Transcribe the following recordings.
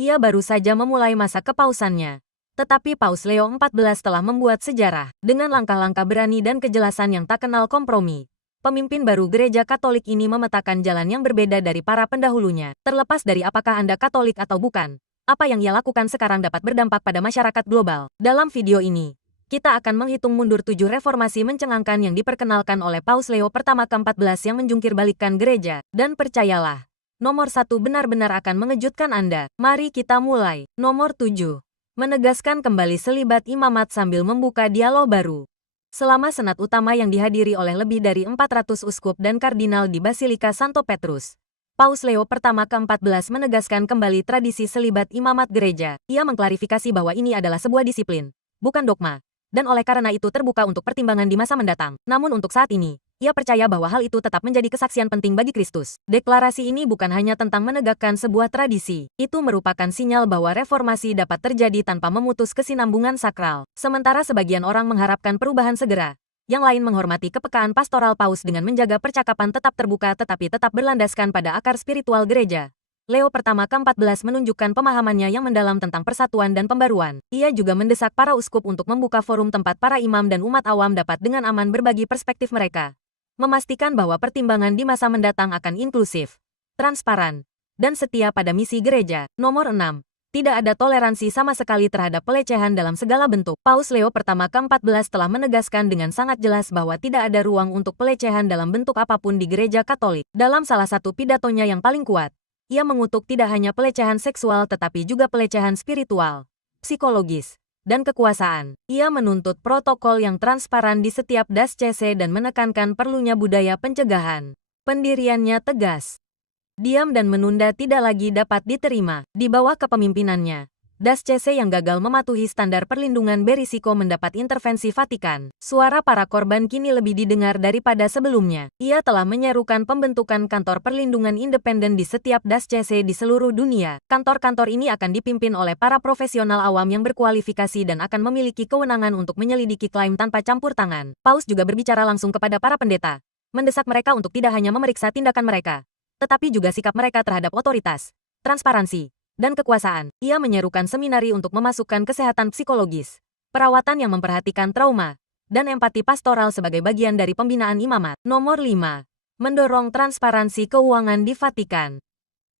Ia baru saja memulai masa kepausannya. Tetapi Paus Leo XIV telah membuat sejarah dengan langkah-langkah berani dan kejelasan yang tak kenal kompromi. Pemimpin baru gereja Katolik ini memetakan jalan yang berbeda dari para pendahulunya. Terlepas dari apakah Anda Katolik atau bukan, apa yang ia lakukan sekarang dapat berdampak pada masyarakat global. Dalam video ini, kita akan menghitung mundur 7 reformasi mencengangkan yang diperkenalkan oleh Paus Leo pertama ke-14 yang menjungkir balikkan gereja. Dan percayalah, nomor 1 benar-benar akan mengejutkan Anda. Mari kita mulai. Nomor 7. Menegaskan kembali selibat imamat sambil membuka dialog baru. Selama senat utama yang dihadiri oleh lebih dari 400 uskup dan kardinal di Basilika Santo Petrus, Paus Leo pertama ke-14 menegaskan kembali tradisi selibat imamat gereja. Ia mengklarifikasi bahwa ini adalah sebuah disiplin, bukan dogma, dan oleh karena itu terbuka untuk pertimbangan di masa mendatang. Namun untuk saat ini, ia percaya bahwa hal itu tetap menjadi kesaksian penting bagi Kristus. Deklarasi ini bukan hanya tentang menegakkan sebuah tradisi. Itu merupakan sinyal bahwa reformasi dapat terjadi tanpa memutus kesinambungan sakral. Sementara sebagian orang mengharapkan perubahan segera, yang lain menghormati kepekaan pastoral Paus dengan menjaga percakapan tetap terbuka tetapi tetap berlandaskan pada akar spiritual gereja. Leo pertama ke-14 menunjukkan pemahamannya yang mendalam tentang persatuan dan pembaruan. Ia juga mendesak para uskup untuk membuka forum tempat para imam dan umat awam dapat dengan aman berbagi perspektif mereka. Memastikan bahwa pertimbangan di masa mendatang akan inklusif, transparan, dan setia pada misi gereja. Nomor 6. Tidak ada toleransi sama sekali terhadap pelecehan dalam segala bentuk. Paus Leo pertama ke-14 telah menegaskan dengan sangat jelas bahwa tidak ada ruang untuk pelecehan dalam bentuk apapun di gereja Katolik. Dalam salah satu pidatonya yang paling kuat, ia mengutuk tidak hanya pelecehan seksual tetapi juga pelecehan spiritual, psikologis, dan kekuasaan. Ia menuntut protokol yang transparan di setiap DASCC dan menekankan perlunya budaya pencegahan. Pendiriannya tegas. Diam dan menunda tidak lagi dapat diterima. Di bawah kepemimpinannya, DASCC yang gagal mematuhi standar perlindungan berisiko mendapat intervensi Vatikan. Suara para korban kini lebih didengar daripada sebelumnya. Ia telah menyerukan pembentukan kantor perlindungan independen di setiap DASCC di seluruh dunia. Kantor-kantor ini akan dipimpin oleh para profesional awam yang berkualifikasi dan akan memiliki kewenangan untuk menyelidiki klaim tanpa campur tangan. Paus juga berbicara langsung kepada para pendeta, mendesak mereka untuk tidak hanya memeriksa tindakan mereka, tetapi juga sikap mereka terhadap otoritas, transparansi, dan kekuasaan. Ia menyerukan seminari untuk memasukkan kesehatan psikologis, perawatan yang memperhatikan trauma, dan empati pastoral sebagai bagian dari pembinaan imamat. Nomor 5. Mendorong transparansi keuangan di Vatikan.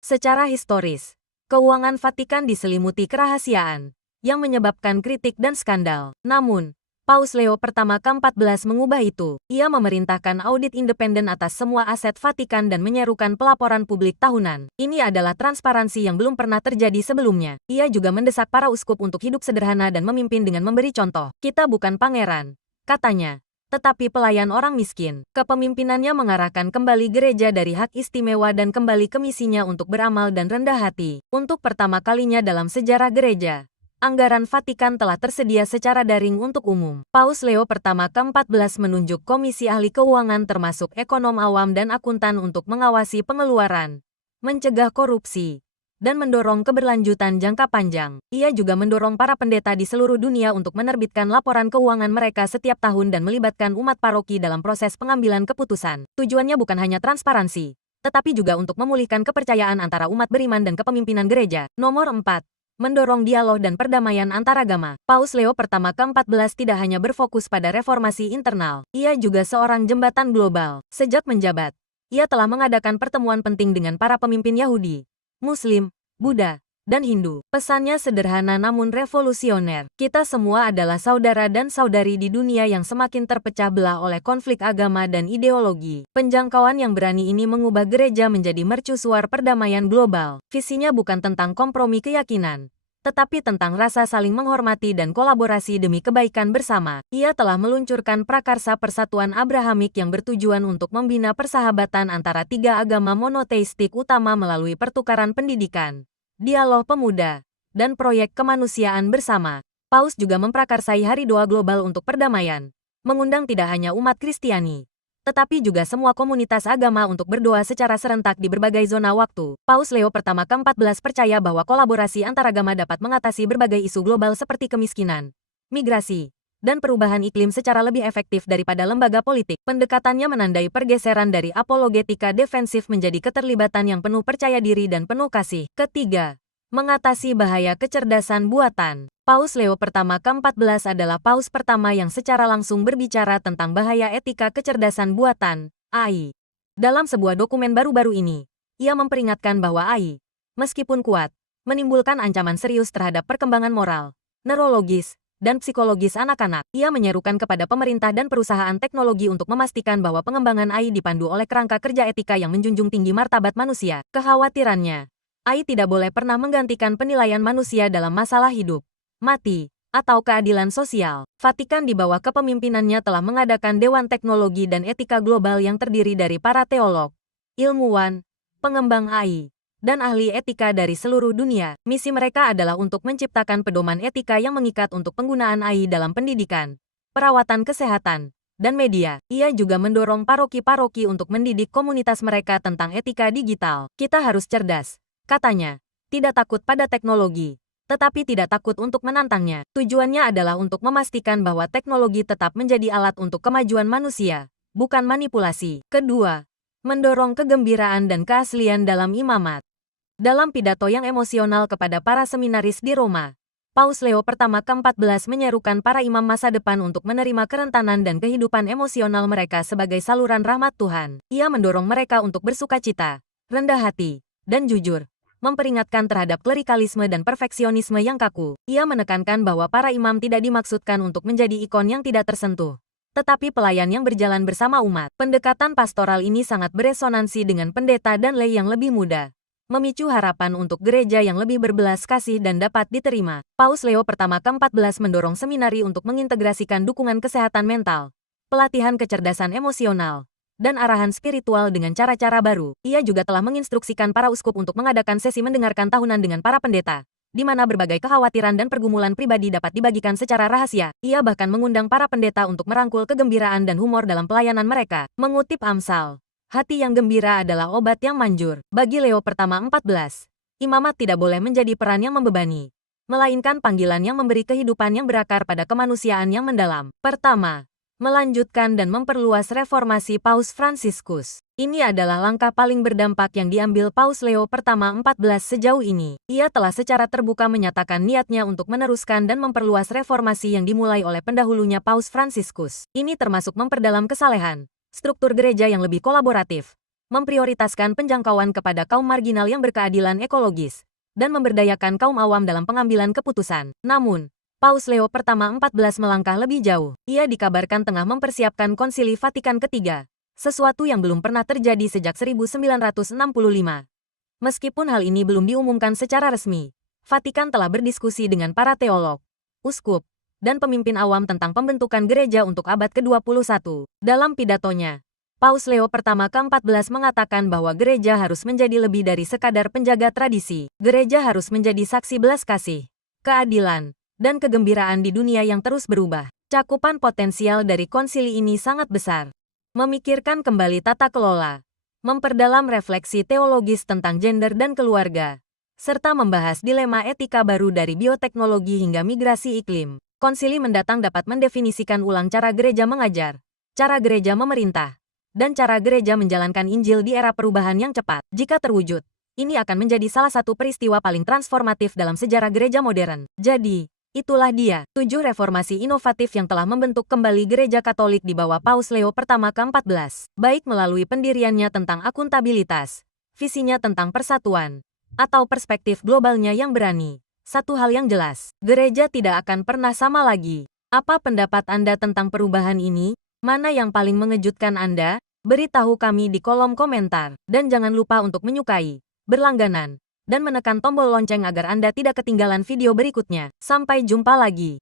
Secara historis, keuangan Vatikan diselimuti kerahasiaan, yang menyebabkan kritik dan skandal. Namun, Paus Leo pertama ke-14 mengubah itu. Ia memerintahkan audit independen atas semua aset Vatikan dan menyerukan pelaporan publik tahunan. Ini adalah transparansi yang belum pernah terjadi sebelumnya. Ia juga mendesak para uskup untuk hidup sederhana dan memimpin dengan memberi contoh. Kita bukan pangeran, katanya, tetapi pelayan orang miskin. Kepemimpinannya mengarahkan kembali gereja dari hak istimewa dan kembali ke misinya untuk beramal dan rendah hati. Untuk pertama kalinya dalam sejarah gereja, anggaran Vatikan telah tersedia secara daring untuk umum. Paus Leo pertama ke-14 menunjuk Komisi Ahli Keuangan termasuk ekonom awam dan akuntan untuk mengawasi pengeluaran, mencegah korupsi, dan mendorong keberlanjutan jangka panjang. Ia juga mendorong para pendeta di seluruh dunia untuk menerbitkan laporan keuangan mereka setiap tahun dan melibatkan umat paroki dalam proses pengambilan keputusan. Tujuannya bukan hanya transparansi, tetapi juga untuk memulihkan kepercayaan antara umat beriman dan kepemimpinan gereja. Nomor 4. Mendorong dialog dan perdamaian antaragama. Paus Leo pertama ke-14 tidak hanya berfokus pada reformasi internal, ia juga seorang jembatan global. Sejak menjabat, ia telah mengadakan pertemuan penting dengan para pemimpin Yahudi, Muslim, Buddha, dan Hindu. Pesannya sederhana namun revolusioner. Kita semua adalah saudara dan saudari di dunia yang semakin terpecah belah oleh konflik agama dan ideologi. Penjangkauan yang berani ini mengubah gereja menjadi mercusuar perdamaian global. Visinya bukan tentang kompromi keyakinan, tetapi tentang rasa saling menghormati dan kolaborasi demi kebaikan bersama. Ia telah meluncurkan prakarsa persatuan Abrahamik yang bertujuan untuk membina persahabatan antara tiga agama monoteistik utama melalui pertukaran pendidikan, dialog pemuda, dan proyek kemanusiaan bersama. Paus juga memprakarsai Hari Doa Global untuk Perdamaian, mengundang tidak hanya umat Kristiani, tetapi juga semua komunitas agama untuk berdoa secara serentak di berbagai zona waktu. Paus Leo pertama ke-14 percaya bahwa kolaborasi antaragama dapat mengatasi berbagai isu global seperti kemiskinan, migrasi, dan perubahan iklim secara lebih efektif daripada lembaga politik. Pendekatannya menandai pergeseran dari apologetika defensif menjadi keterlibatan yang penuh percaya diri dan penuh kasih. Ketiga, Mengatasi bahaya kecerdasan buatan. Paus Leo pertama ke-14 adalah paus pertama yang secara langsung berbicara tentang bahaya etika kecerdasan buatan, AI. Dalam sebuah dokumen baru-baru ini, ia memperingatkan bahwa AI, meskipun kuat, menimbulkan ancaman serius terhadap perkembangan moral, neurologis, dan psikologis anak-anak. Ia menyerukan kepada pemerintah dan perusahaan teknologi untuk memastikan bahwa pengembangan AI dipandu oleh kerangka kerja etika yang menjunjung tinggi martabat manusia. Kekhawatirannya, AI tidak boleh pernah menggantikan penilaian manusia dalam masalah hidup, mati, atau keadilan sosial. Vatikan di bawah kepemimpinannya telah mengadakan Dewan Teknologi dan Etika Global yang terdiri dari para teolog, ilmuwan, pengembang AI, dan ahli etika dari seluruh dunia. Misi mereka adalah untuk menciptakan pedoman etika yang mengikat untuk penggunaan AI dalam pendidikan, perawatan kesehatan, dan media. Ia juga mendorong paroki-paroki untuk mendidik komunitas mereka tentang etika digital. Kita harus cerdas, katanya, tidak takut pada teknologi, tetapi tidak takut untuk menantangnya. Tujuannya adalah untuk memastikan bahwa teknologi tetap menjadi alat untuk kemajuan manusia, bukan manipulasi. Kedua, mendorong kegembiraan dan keaslian dalam imamat. Dalam pidato yang emosional kepada para seminaris di Roma, Paus Leo pertama ke-14 menyerukan para imam masa depan untuk menerima kerentanan dan kehidupan emosional mereka sebagai saluran rahmat Tuhan. Ia mendorong mereka untuk bersukacita, rendah hati, dan jujur, memperingatkan terhadap klerikalisme dan perfeksionisme yang kaku. Ia menekankan bahwa para imam tidak dimaksudkan untuk menjadi ikon yang tidak tersentuh, tetapi pelayan yang berjalan bersama umat. Pendekatan pastoral ini sangat beresonansi dengan pendeta dan lay yang lebih muda, memicu harapan untuk gereja yang lebih berbelas kasih dan dapat diterima. Paus Leo pertama ke-14 mendorong seminari untuk mengintegrasikan dukungan kesehatan mental, pelatihan kecerdasan emosional, dan arahan spiritual dengan cara-cara baru. Ia juga telah menginstruksikan para uskup untuk mengadakan sesi mendengarkan tahunan dengan para pendeta, di mana berbagai kekhawatiran dan pergumulan pribadi dapat dibagikan secara rahasia. Ia bahkan mengundang para pendeta untuk merangkul kegembiraan dan humor dalam pelayanan mereka. Mengutip Amsal, hati yang gembira adalah obat yang manjur. Bagi Leo pertama 14, imamat tidak boleh menjadi peran yang membebani, melainkan panggilan yang memberi kehidupan yang berakar pada kemanusiaan yang mendalam. Pertama, melanjutkan dan memperluas reformasi Paus Fransiskus. Ini adalah langkah paling berdampak yang diambil Paus Leo pertama 14 sejauh ini. Ia telah secara terbuka menyatakan niatnya untuk meneruskan dan memperluas reformasi yang dimulai oleh pendahulunya Paus Fransiskus. Ini termasuk memperdalam kesalehan, struktur gereja yang lebih kolaboratif, memprioritaskan penjangkauan kepada kaum marginal yang berkeadilan ekologis, dan memberdayakan kaum awam dalam pengambilan keputusan. Namun, Paus Leo pertama 14 melangkah lebih jauh. Ia dikabarkan tengah mempersiapkan Konsili Vatikan ketiga, sesuatu yang belum pernah terjadi sejak 1965. Meskipun hal ini belum diumumkan secara resmi, Vatikan telah berdiskusi dengan para teolog, uskup, dan pemimpin awam tentang pembentukan gereja untuk abad ke-21. Dalam pidatonya, Paus Leo pertama ke-14 mengatakan bahwa gereja harus menjadi lebih dari sekadar penjaga tradisi. Gereja harus menjadi saksi belas kasih, keadilan, dan kegembiraan di dunia yang terus berubah. Cakupan potensial dari konsili ini sangat besar. Memikirkan kembali tata kelola, memperdalam refleksi teologis tentang gender dan keluarga, serta membahas dilema etika baru dari bioteknologi hingga migrasi iklim. Konsili mendatang dapat mendefinisikan ulang cara gereja mengajar, cara gereja memerintah, dan cara gereja menjalankan Injil di era perubahan yang cepat. Jika terwujud, ini akan menjadi salah satu peristiwa paling transformatif dalam sejarah gereja modern. Jadi, itulah dia, 7 reformasi inovatif yang telah membentuk kembali gereja Katolik di bawah Paus Leo pertama ke-14. Baik melalui pendiriannya tentang akuntabilitas, visinya tentang persatuan, atau perspektif globalnya yang berani. Satu hal yang jelas, gereja tidak akan pernah sama lagi. Apa pendapat Anda tentang perubahan ini? Mana yang paling mengejutkan Anda? Beritahu kami di kolom komentar. Dan jangan lupa untuk menyukai, berlangganan, dan menekan tombol lonceng agar Anda tidak ketinggalan video berikutnya. Sampai jumpa lagi.